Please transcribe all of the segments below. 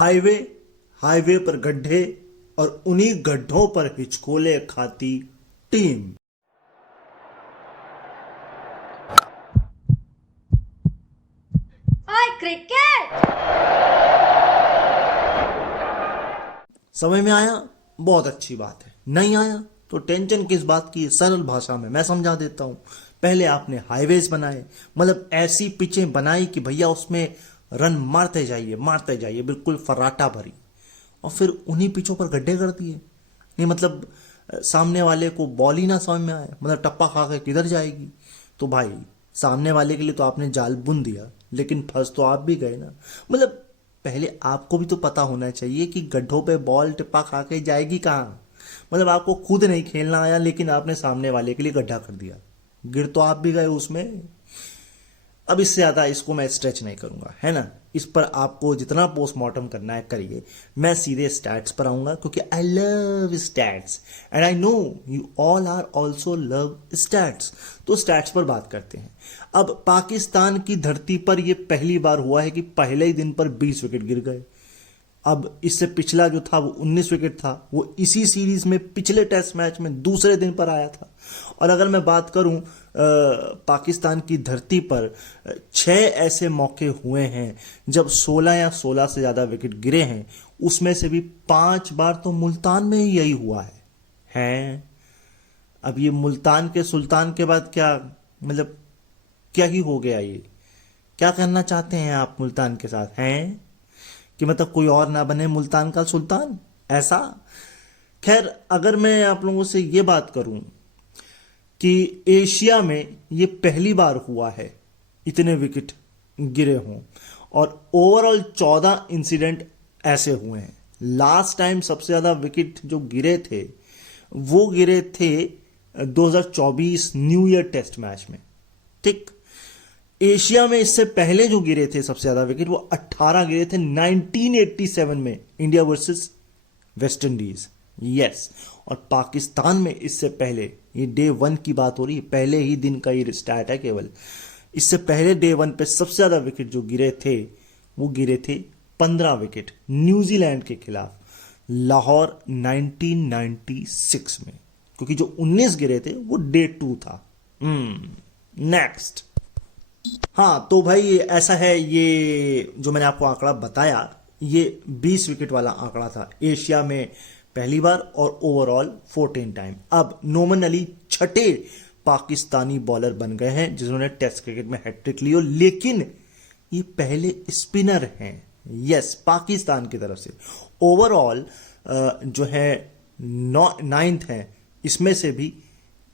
Highway highway पर गड्ढे और उन्हीं गड्ढों पर हिचकोले खाती टीम। ओए क्रिकेट। समझ में आया? बहुत अच्छी बात है। नहीं आया तो टेंशन किस बात की, सरल भाषा में मैं समझा देता हूं। पहले आपने हाईवेज बनाए, मतलब ऐसी पिचें बनाई कि भैया उसमें रन मारते जाइए बिल्कुल फर्राटा भरी, और फिर उन्हीं पिचों पर गड्ढे कर दिए। नहीं मतलब सामने वाले को बॉल ही ना समझ में आए, मतलब टप्पा खा के किधर जाएगी। तो भाई सामने वाले के लिए तो आपने जाल बुन दिया, लेकिन फंस तो आप भी गए ना। मतलब पहले आपको भी तो पता होना चाहिए कि गड्ढों पे बॉल टिप्पा खा के जाएगी कहाँ। मतलब आपको खुद नहीं खेलना आया, लेकिन आपने सामने वाले के लिए गड्ढा कर दिया, गिर तो आप भी गए उसमें। अब इससे ज्यादा इसको मैं स्ट्रेच नहीं करूंगा, है ना। इस पर आपको जितना पोस्टमार्टम करना है करिए। मैं सीधे स्टैट्स पर आऊंगा, क्योंकि I love stats and I know you all are also love stats. तो स्टैट्स पर बात करते हैं। अब पाकिस्तान की धरती पर यह पहली बार हुआ है कि पहले ही दिन पर 20 विकेट गिर गए। अब इससे पिछला जो था वो 19 विकेट था, वो इसी सीरीज में पिछले टेस्ट मैच में दूसरे दिन पर आया था। और अगर मैं बात करूं पाकिस्तान की धरती पर 6 ऐसे मौके हुए हैं जब 16 या 16 से ज्यादा विकेट गिरे हैं, उसमें से भी 5 बार तो मुल्तान में ही यही हुआ है। अब ये मुल्तान के सुल्तान के बाद क्या, मतलब क्या ही हो गया ये? क्या करना चाहते हैं आप मुल्तान के साथ हैं? कि मतलब कोई और ना बने मुल्तान का सुल्तान, ऐसा? खैर, अगर मैं आप लोगों से ये बात करूं कि एशिया में ये पहली बार हुआ है इतने विकेट गिरे हों, और ओवरऑल 14 इंसिडेंट ऐसे हुए हैं। लास्ट टाइम सबसे ज्यादा विकेट जो गिरे थे वो गिरे थे 2024 न्यू ईयर टेस्ट मैच में, ठीक। एशिया में इससे पहले जो गिरे थे सबसे ज्यादा विकेट वो 18 गिरे थे 1987 में, India versus West Indies. Yes. और पाकिस्तान में इससे पहले, ये डे 1 की बात हो रही है, पहले ही दिन का ये स्टैट है केवल। इससे पहले डे 1 पे सबसे ज्यादा विकेट जो गिरे थे वो गिरे थे 15 विकेट न्यूजीलैंड के खिलाफ लाहौर 1996 में, क्योंकि जो 19 गिरे थे वो डे 2 था। नेक्स्ट। हाँ तो भाई ऐसा है, ये जो मैंने आपको आंकड़ा बताया ये 20 विकेट वाला आंकड़ा था, एशिया में पहली बार और ओवरऑल 14 टाइम। अब नोमान अली छठे पाकिस्तानी बॉलर बन गए हैं जिन्होंने टेस्ट क्रिकेट में हैट्रिक ली हो, लेकिन ये पहले स्पिनर हैं। यस, पाकिस्तान की तरफ से। ओवरऑल जो है 9th है, इसमें से भी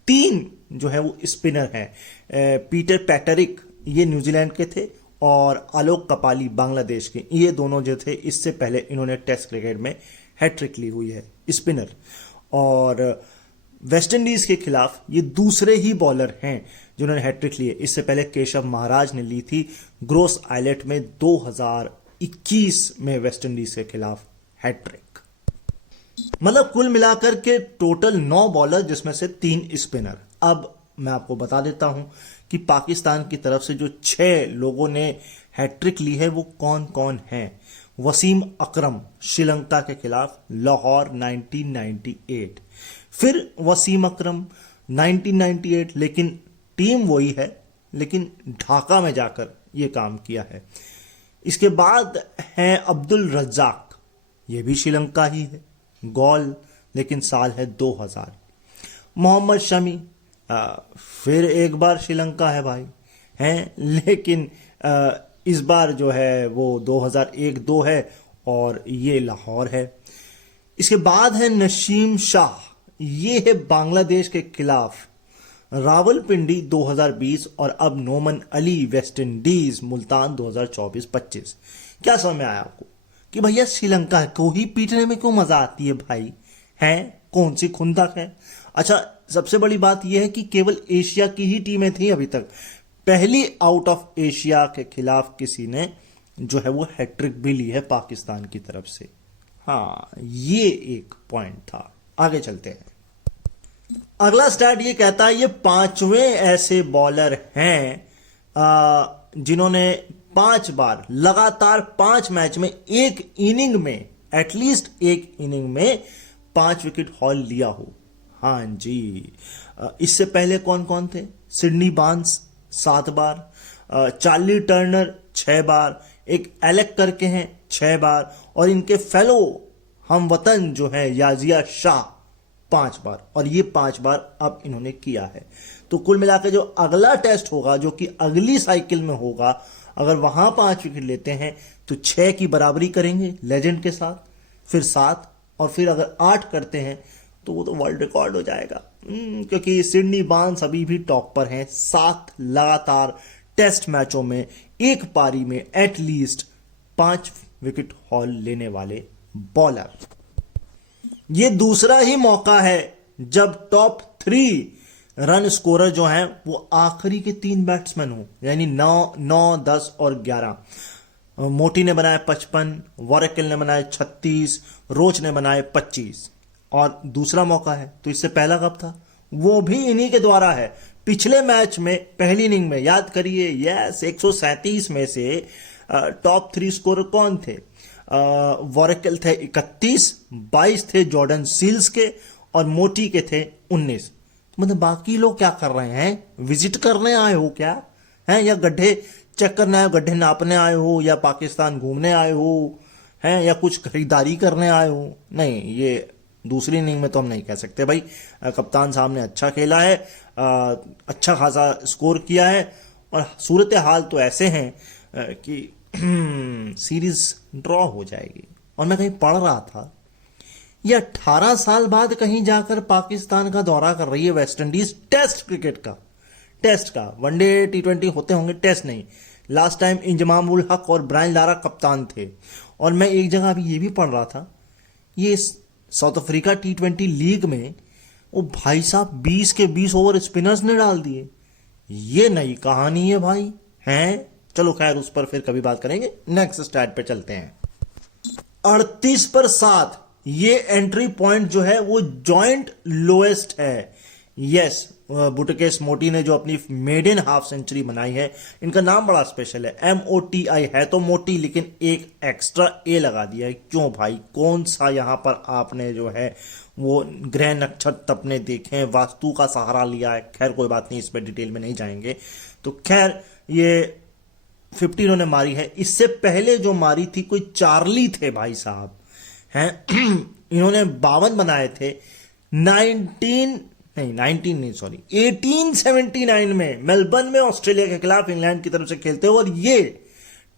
3 जो है वो स्पिनर हैं। पीटर पैटरिक ये न्यूजीलैंड के थे, और आलोक कपाली बांग्लादेश के। ये दोनों जो थे इससे पहले इन्होंने टेस्ट क्रिकेट में हैट्रिक ली हुई है, स्पिनर। और वेस्ट इंडीज के खिलाफ ये दूसरे ही बॉलर हैं जिन्होंने हैट्रिक ली है। इससे पहले केशव महाराज ने ली थी ग्रोस आइलैंड में 2021 में वेस्ट इंडीज के खिलाफ हैट्रिक। मतलब कुल मिलाकर के टोटल 9 बॉलर जिसमें से 3 स्पिनर। अब मैं आपको बता देता हूं कि पाकिस्तान की तरफ से जो 6 लोगों ने हैट्रिक ली है वो कौन कौन हैं। वसीम अकरम श्रीलंका के खिलाफ लाहौर 1998, फिर वसीम अकरम 1998, लेकिन टीम वही है, लेकिन ढाका में जाकर ये काम किया है। इसके बाद है अब्दुल रज्जाक, ये भी श्रीलंका ही है, गॉल, लेकिन साल है 2000। मोहम्मद शमी फिर एक बार श्रीलंका है भाई, हैं, लेकिन इस बार जो है वो 2001-2 है, और ये लाहौर है। इसके बाद है नसीम शाह, ये है बांग्लादेश के खिलाफ, रावलपिंडी 2020, और अब नोमान अली वेस्ट इंडीज मुल्तान 2024-25। क्या समझ में आया आपको कि भैया श्रीलंका को ही पीटने में क्यों मजा आती है भाई? हैं, कौन सी खुंदक है? अच्छा, सबसे बड़ी बात यह है कि केवल एशिया की ही टीमें थी अभी तक। पहली आउट ऑफ एशिया के खिलाफ किसी ने जो है वो हैट्रिक भी ली है पाकिस्तान की तरफ से। हाँ, ये एक पॉइंट था। आगे चलते हैं। अगला स्टैट ये कहता है ये 5वें ऐसे बॉलर हैं जिन्होंने 5 बार लगातार 5 मैच में एक इनिंग में, एटलीस्ट एक इनिंग में 5 विकेट हॉल लिया हो। हाँ जी। इससे पहले कौन कौन थे? सिडनी बार्न्स 7 बार, चार्ली टर्नर 6 बार, एक एलेक करके हैं 6 बार, और इनके फेलो हम वतन जो है याजिया शाह 5 बार, और ये 5 बार अब इन्होंने किया है। तो कुल मिलाकर जो अगला टेस्ट होगा, जो कि अगली साइकिल में होगा, अगर वहां 5 विकेट लेते हैं तो 6 की बराबरी करेंगे लेजेंड के साथ, फिर 7, और फिर अगर 8 करते हैं तो वो तो वर्ल्ड रिकॉर्ड हो जाएगा। क्योंकि सिडनी बार्न्स अभी भी टॉप पर हैं, 7 लगातार टेस्ट मैचों में एक पारी में एटलीस्ट 5 विकेट हॉल लेने वाले बॉलर। ये दूसरा ही मौका है जब टॉप 3 रन स्कोरर जो हैं वो आखिरी के 3 बैट्समैन हो, यानी 9, 10 और 11। मोटी ने बनाए 55, वॉरेकल ने बनाए 36, रोच ने बनाए 25, और दूसरा मौका है तो इससे पहला कब था? वो भी इन्हीं के द्वारा है। पिछले मैच में पहली इनिंग में याद करिए, यस, 137 में से टॉप 3 स्कोरर कौन थे? वॉरेकल थे 31, 22 थे जॉर्डन सील्स के, और मोटी के थे 19। मतलब बाकी लोग क्या कर रहे हैं? विजिट करने आए हो क्या हैं, या गड्ढे चेक करने आए हो, गड्ढे नापने आए हो, या पाकिस्तान घूमने आए हो हैं, या कुछ खरीदारी करने आए हो? नहीं, ये दूसरी इनिंग में तो हम नहीं कह सकते भाई। कप्तान साहब ने अच्छा खेला है, अच्छा खासा स्कोर किया है, और सूरत हाल तो ऐसे हैं कि सीरीज ड्रॉ हो जाएगी। और मैं कहीं पढ़ रहा था, ये 18 साल बाद कहीं जाकर पाकिस्तान का दौरा कर रही है वेस्ट इंडीज, टेस्ट क्रिकेट का, टेस्ट का। वनडे T20 होते होंगे, टेस्ट नहीं। लास्ट टाइम इंजमाम उल हक और ब्रायन लारा कप्तान थे। और मैं एक जगह अभी ये भी पढ़ रहा था, ये साउथ अफ्रीका T20 लीग में वो भाई साहब 20 के 20 ओवर स्पिनर्स ने डाल दिए। ये नई कहानी है भाई, हैं? चलो खैर, उस पर फिर कभी बात करेंगे। नेक्स्ट स्टैट पे चलते हैं। 38 पर 7, ये एंट्री पॉइंट जो है वो जॉइंट लोएस्ट है। यस, बुटकेस मोटी ने जो अपनी मेडन हाफ सेंचुरी बनाई है, इनका नाम बड़ा स्पेशल है, MOTI है तो मोटी, लेकिन एक एक्स्ट्रा ए लगा दिया है। क्यों भाई? कौन सा यहां पर आपने जो है वो ग्रह नक्षत्र अपने देखे, वास्तु का सहारा लिया है? खैर कोई बात नहीं, इस पर डिटेल में नहीं जाएंगे। तो खैर ये 50 इन्होंने मारी है। इससे पहले जो मारी थी कोई चार्ली थे भाई साहब, हैं? इन्होंने 52 बनाए थे 1879 में मेलबर्न में ऑस्ट्रेलिया के खिलाफ इंग्लैंड की तरफ से खेलते हुए, और ये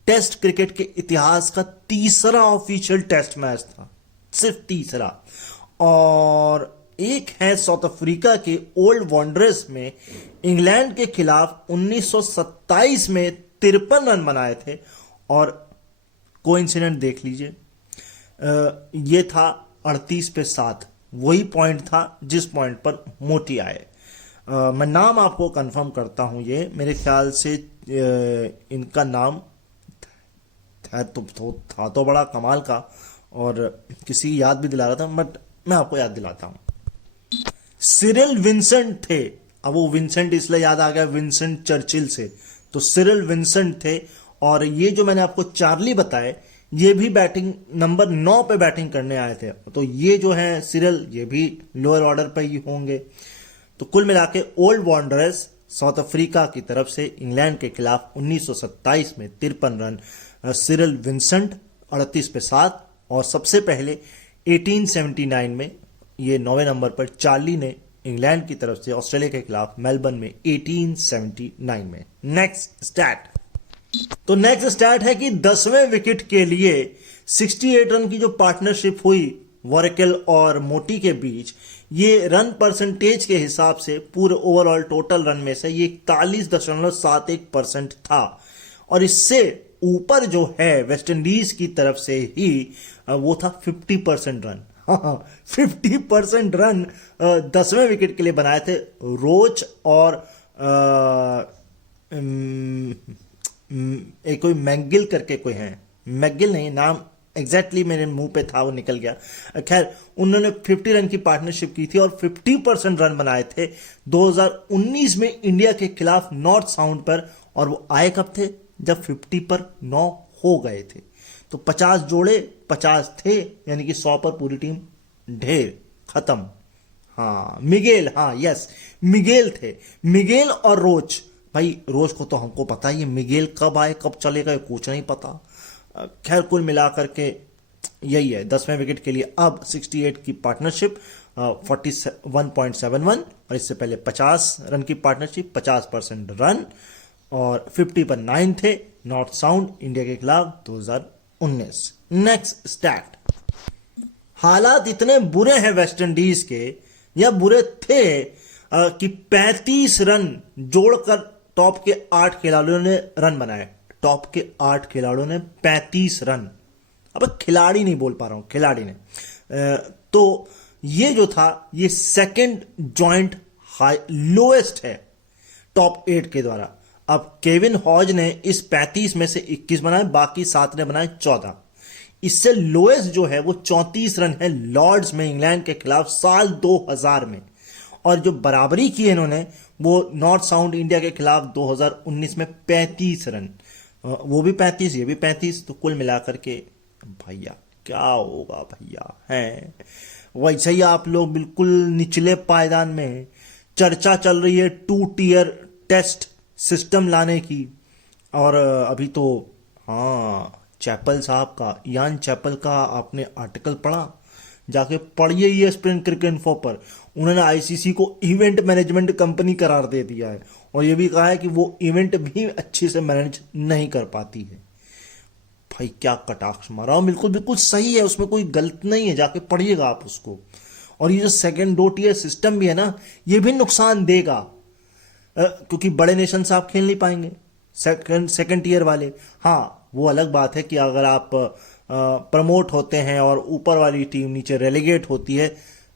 टेस्ट क्रिकेट के इतिहास का तीसरा ऑफिशियल टेस्ट मैच था, सिर्फ तीसरा। और एक है साउथ अफ्रीका के ओल्ड वॉन्डरर्स में इंग्लैंड के खिलाफ 1927 में 53 रन बनाए थे। और कोइंसिडेंट देख लीजिए, ये था 38 पे 7, वही पॉइंट था जिस पॉइंट पर मोटी आए। मैं नाम आपको कंफर्म करता हूं, ये मेरे ख्याल से इनका नाम था तो बड़ा कमाल का, और किसी याद भी दिला रहा था, बट मैं आपको याद दिलाता हूं। सिरिल विंसेंट थे। अब वो विंसेंट इसलिए याद आ गया विंसेंट चर्चिल से, तो सिरिल विंसेंट थे। और ये जो मैंने आपको चार्ली बताए, ये भी बैटिंग नंबर 9 पे बैटिंग करने आए थे। तो ये जो है सिरिल, ये भी लोअर ऑर्डर पे ही होंगे। तो कुल मिला के ओल्ड वॉन्डरर्स साउथ अफ्रीका की तरफ से इंग्लैंड के खिलाफ 1927 में 53 रन, सिरिल विंसेंट 38 पे 7, और सबसे पहले 1879 में ये 9वें नंबर पर चार्ली ने इंग्लैंड की तरफ से ऑस्ट्रेलिया के खिलाफ मेलबर्न में 1879 में। नेक्स्ट स्टैट, तो नेक्स्ट स्टैट है कि 10वें विकेट के लिए 68 रन की जो पार्टनरशिप हुई वॉरेकल और मोटी के बीच, ये रन परसेंटेज के हिसाब से पूरे ओवरऑल टोटल रन में से ये 41.71% था। और इससे ऊपर जो है वेस्ट इंडीज की तरफ से ही वो था 50% रन। 50% रन 10वें विकेट के लिए बनाए थे रोच और एक कोई मैगिल करके कोई है, मैगिल नहीं, नाम एग्जैक्टली मेरे मुंह पे था, वो निकल गया। खैर, उन्होंने 50 रन की पार्टनरशिप की थी और 50% रन बनाए थे 2019 में इंडिया के खिलाफ नॉर्थ साउंड पर। और वो आए कब थे? जब 50 पर 9 हो गए थे। तो 50 जोड़े 50 थे, यानी कि 100 पर पूरी टीम ढेर, खत्म। हाँ मिगेल, हाँ यस, मिगेल थे, मिगेल और रोच। भाई रोच को तो हमको पता ही है, मिगेल कब आए कब चले गए कुछ नहीं पता। खैर कुल मिलाकर के यही है, 10वें विकेट के लिए अब 68 की पार्टनरशिप, 41.71, और इससे पहले 50 रन की पार्टनरशिप, 50% रन, और 50 पर 9 थे नॉर्थ साउंड इंडिया के खिलाफ 2019। नेक्स्ट स्टैट, हालात इतने बुरे हैं वेस्ट इंडीज के, या बुरे थे, कि 35 रन जोड़कर टॉप के 8 खिलाड़ियों ने रन बनाए। टॉप के 8 खिलाड़ियों ने 35 रन, अब खिलाड़ी नहीं बोल पा रहा हूं, खिलाड़ी ने। तो ये जो था ये सेकंड जॉइंट हाई लोएस्ट है टॉप 8 के द्वारा। अब केविन हॉज ने इस 35 में से 21 बनाए, बाकी 7 ने बनाए 14। इससे लोएस्ट जो है वो 34 रन है लॉर्ड्स में इंग्लैंड के खिलाफ साल 2000 में, और जो बराबरी की है इन्होंने वो नॉर्थ साउंड इंडिया के खिलाफ 2019 में 35 रन, वो भी 35 ये भी 35, तो कुल मिलाकर के भैया क्या होगा भैया, है वैसे ही आप लोग बिल्कुल निचले पायदान में। चर्चा चल रही है 2 टियर टेस्ट सिस्टम लाने की, और अभी तो हाँ चैपल साहब का, यान चैपल का आपने आर्टिकल पढ़ा, जाके पढ़िए ESPN क्रिकेट इन्फो पर। उन्होंने आईसीसी को इवेंट मैनेजमेंट कंपनी करार दे दिया है, और ये भी कहा है कि वो इवेंट भी अच्छे से मैनेज नहीं कर पाती है। भाई क्या कटाक्ष मारा, और बिल्कुल बिल्कुल सही है, उसमें कोई गलत नहीं है, जाके पढ़िएगा आप उसको। और ये जो सेकंड 2 टियर सिस्टम भी है ना, ये भी नुकसान देगा, क्योंकि बड़े नेशन से आप खेल नहीं पाएंगे सेकंड टियर वाले। हाँ वो अलग बात है कि अगर आप प्रमोट होते हैं और ऊपर वाली टीम नीचे रेलीगेट होती है,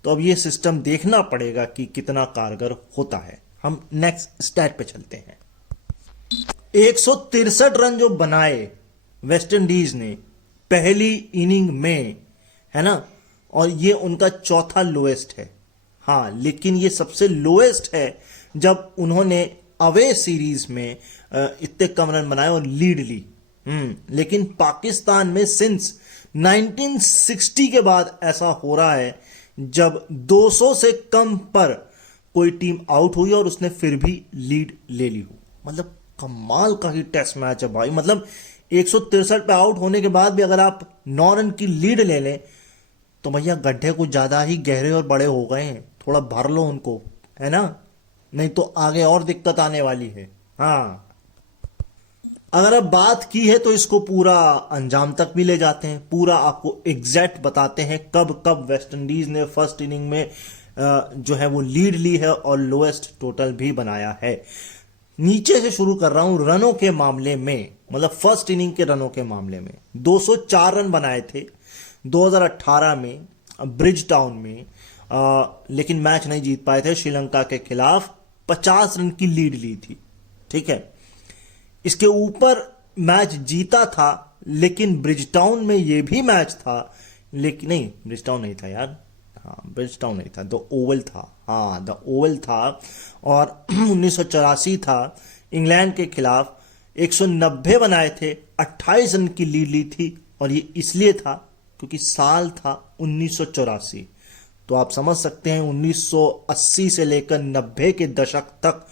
तो अब ये सिस्टम देखना पड़ेगा कि कितना कारगर होता है। हम नेक्स्ट स्टैट पे चलते हैं। 163 रन जो बनाए वेस्ट इंडीज ने पहली इनिंग में, है ना, और ये उनका चौथा लोएस्ट है। हाँ लेकिन ये सबसे लोएस्ट है जब उन्होंने अवे सीरीज में इतने कम रन बनाए और लीड ली। लेकिन पाकिस्तान में सिंस 1960 के बाद ऐसा हो रहा है जब 200 से कम पर कोई टीम आउट हुई और उसने फिर भी लीड ले ली हो। मतलब कमाल का ही टेस्ट मैच है भाई। मतलब 163 पे आउट होने के बाद भी अगर आप 9 रन की लीड ले लें तो भैया गड्ढे कुछ ज्यादा ही गहरे और बड़े हो गए हैं, थोड़ा भर लो उनको, है ना, नहीं तो आगे और दिक्कत आने वाली है। हाँ अगर अब बात की है तो इसको पूरा अंजाम तक भी ले जाते हैं, पूरा आपको एग्जैक्ट बताते हैं कब कब वेस्ट इंडीज ने फर्स्ट इनिंग में जो है वो लीड ली है और लोएस्ट टोटल भी बनाया है। नीचे से शुरू कर रहा हूं रनों के मामले में, मतलब फर्स्ट इनिंग के रनों के मामले में 204 रन बनाए थे 2018 में ब्रिज टाउन में, लेकिन मैच नहीं जीत पाए थे श्रीलंका के खिलाफ, 50 रन की लीड ली थी, ठीक है। इसके ऊपर मैच जीता था लेकिन ब्रिज टाउन में ये भी मैच था, लेकिन नहीं ब्रिज टाउन नहीं था यार, हाँ ब्रिज टाउन नहीं था, द ओवल था, हाँ द ओवल था, और 1984 था इंग्लैंड के खिलाफ, 190 बनाए थे, 28 रन की लीड ली थी, और ये इसलिए था क्योंकि साल था 1984। तो आप समझ सकते हैं 1980 से लेकर 90 के दशक तक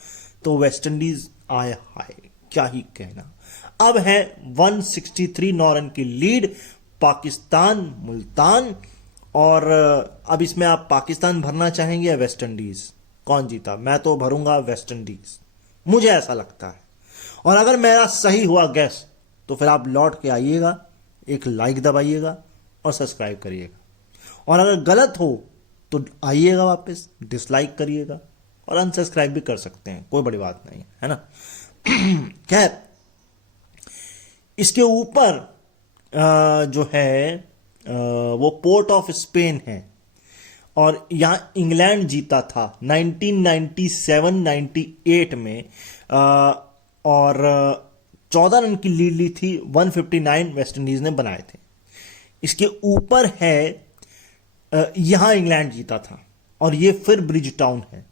तो वेस्ट इंडीज आया है, क्या ही कहना। अब है 163 9 रन की लीड पाकिस्तान मुल्तान, और अब इसमें आप पाकिस्तान भरना चाहेंगे या वेस्ट इंडीज, कौन जीता? मैं तो भरूंगा वेस्ट इंडीज, मुझे ऐसा लगता है। और अगर मेरा सही हुआ गैस तो फिर आप लौट के आइएगा, एक लाइक दबाइएगा और सब्सक्राइब करिएगा, और अगर गलत हो तो आइएगा वापस डिसलाइक करिएगा और अनसब्सक्राइब भी कर सकते हैं, कोई बड़ी बात नहीं है ना। खैर इसके ऊपर जो है वो पोर्ट ऑफ स्पेन है, और यहां इंग्लैंड जीता था 1997-98 में, और 14 रन की लीड ली थी, 159 वेस्ट इंडीज ने बनाए थे। इसके ऊपर है यहां इंग्लैंड जीता था, और ये फिर ब्रिज टाउन है,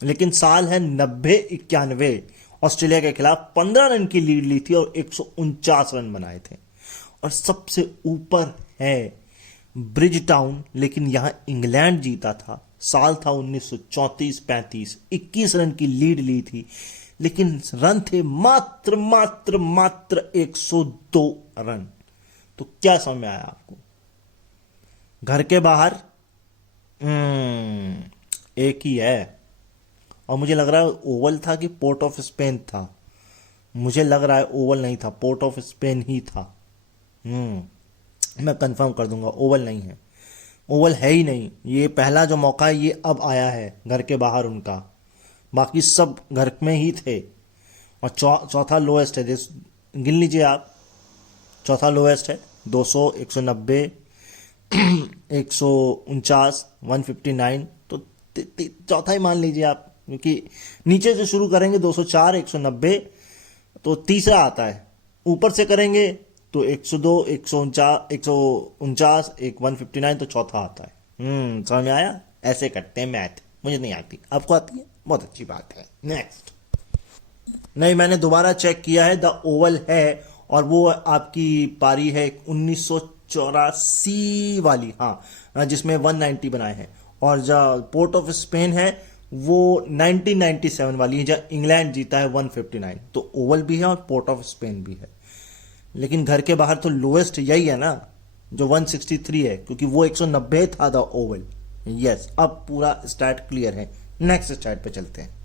लेकिन साल है 90-91, ऑस्ट्रेलिया के खिलाफ 15 रन की लीड ली थी और 149 रन बनाए थे। और सबसे ऊपर है ब्रिज टाउन, लेकिन यहां इंग्लैंड जीता था। साल था 1934-35, 21 रन की लीड ली थी, लेकिन रन थे मात्र मात्र मात्र 102 रन। तो क्या समझ में आया आपको? घर के बाहर एक ही है। और मुझे लग रहा है ओवल था कि पोर्ट ऑफ स्पेन था। मुझे लग रहा है ओवल नहीं था, पोर्ट ऑफ स्पेन ही था। मैं कंफर्म कर दूंगा, ओवल नहीं है, ओवल है ही नहीं। ये पहला जो मौका है ये अब आया है घर के बाहर उनका, बाकी सब घर में ही थे। और चौथा लोएस्ट है, गिन लीजिए आप। चौथा लोएस्ट है 200, 190, 149, 159। तो चौथा ही मान लीजिए आप, क्योंकि नीचे से शुरू करेंगे 204, 190, तो तीसरा आता है। ऊपर से करेंगे तो 102, 149, एक 159, तो चौथा आता है। समझ में आया? ऐसे करते हैं मैथ। मुझे नहीं आती, आपको आती है, बहुत अच्छी बात है। नेक्स्ट। नहीं, मैंने दोबारा चेक किया है, द ओवल है, और वो आपकी पारी है 1984 वाली, हाँ, जिसमें 190 बनाए हैं। और जो पोर्ट ऑफ स्पेन है वो 1997 वाली है, जहाँ इंग्लैंड जीता है 159। तो ओवल भी है और पोर्ट ऑफ स्पेन भी है, लेकिन घर के बाहर तो लोएस्ट यही है ना, जो 163 है, क्योंकि वो 190 था द ओवल। यस, अब पूरा स्टैट क्लियर है। नेक्स्ट स्टैट पे चलते हैं।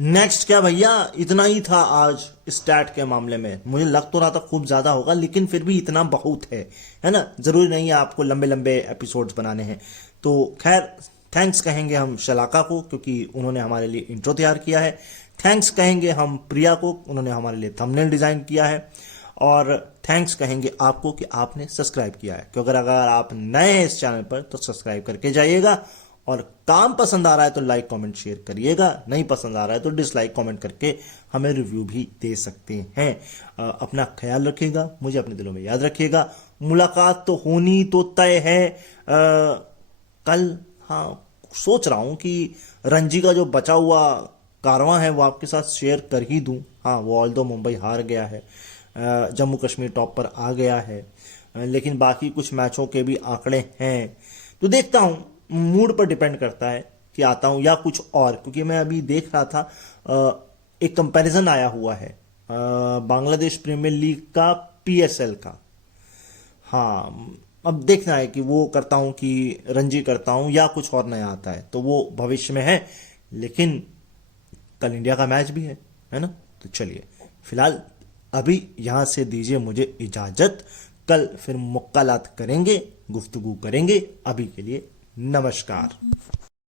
नेक्स्ट क्या भैया, इतना ही था आज स्टैट के मामले में। मुझे लग तो रहा था खूब ज्यादा होगा, लेकिन फिर भी इतना बहुत है ना। जरूरी नहीं है आपको लंबे लंबे एपिसोड्स बनाने हैं। तो खैर, थैंक्स कहेंगे हम शलाका को, क्योंकि उन्होंने हमारे लिए इंट्रो तैयार किया है। थैंक्स कहेंगे हम प्रिया को, उन्होंने हमारे लिए थंबनेल डिजाइन किया है। और थैंक्स कहेंगे आपको कि आपने सब्सक्राइब किया है, क्योंकि अगर आप नए हैं इस चैनल पर तो सब्सक्राइब करके जाइएगा। और काम पसंद आ रहा है तो लाइक कमेंट शेयर करिएगा, नहीं पसंद आ रहा है तो डिसलाइक कमेंट करके हमें रिव्यू भी दे सकते हैं। अपना ख्याल रखिएगा, मुझे अपने दिलों में याद रखिएगा। मुलाकात तो होनी तो तय है कल। हाँ, सोच रहा हूं कि रणजी का जो बचा हुआ कारवां है वो आपके साथ शेयर कर ही दूं। हाँ, वो ऑल्दो मुंबई हार गया है, जम्मू कश्मीर टॉप पर आ गया है, लेकिन बाकी कुछ मैचों के भी आंकड़े हैं। तो देखता हूं, मूड पर डिपेंड करता है कि आता हूं या कुछ और। क्योंकि मैं अभी देख रहा था, एक कंपैरिजन आया हुआ है बांग्लादेश प्रीमियर लीग का पीएसएल का। हाँ, अब देखना है कि वो करता हूं कि रणजी करता हूं या कुछ और नया आता है, तो वो भविष्य में है। लेकिन कल इंडिया का मैच भी है ना। तो चलिए, फिलहाल अभी यहां से दीजिए मुझे इजाजत। कल फिर मुक्कालात करेंगे, गुफ्तगू करेंगे। अभी के लिए नमस्कार।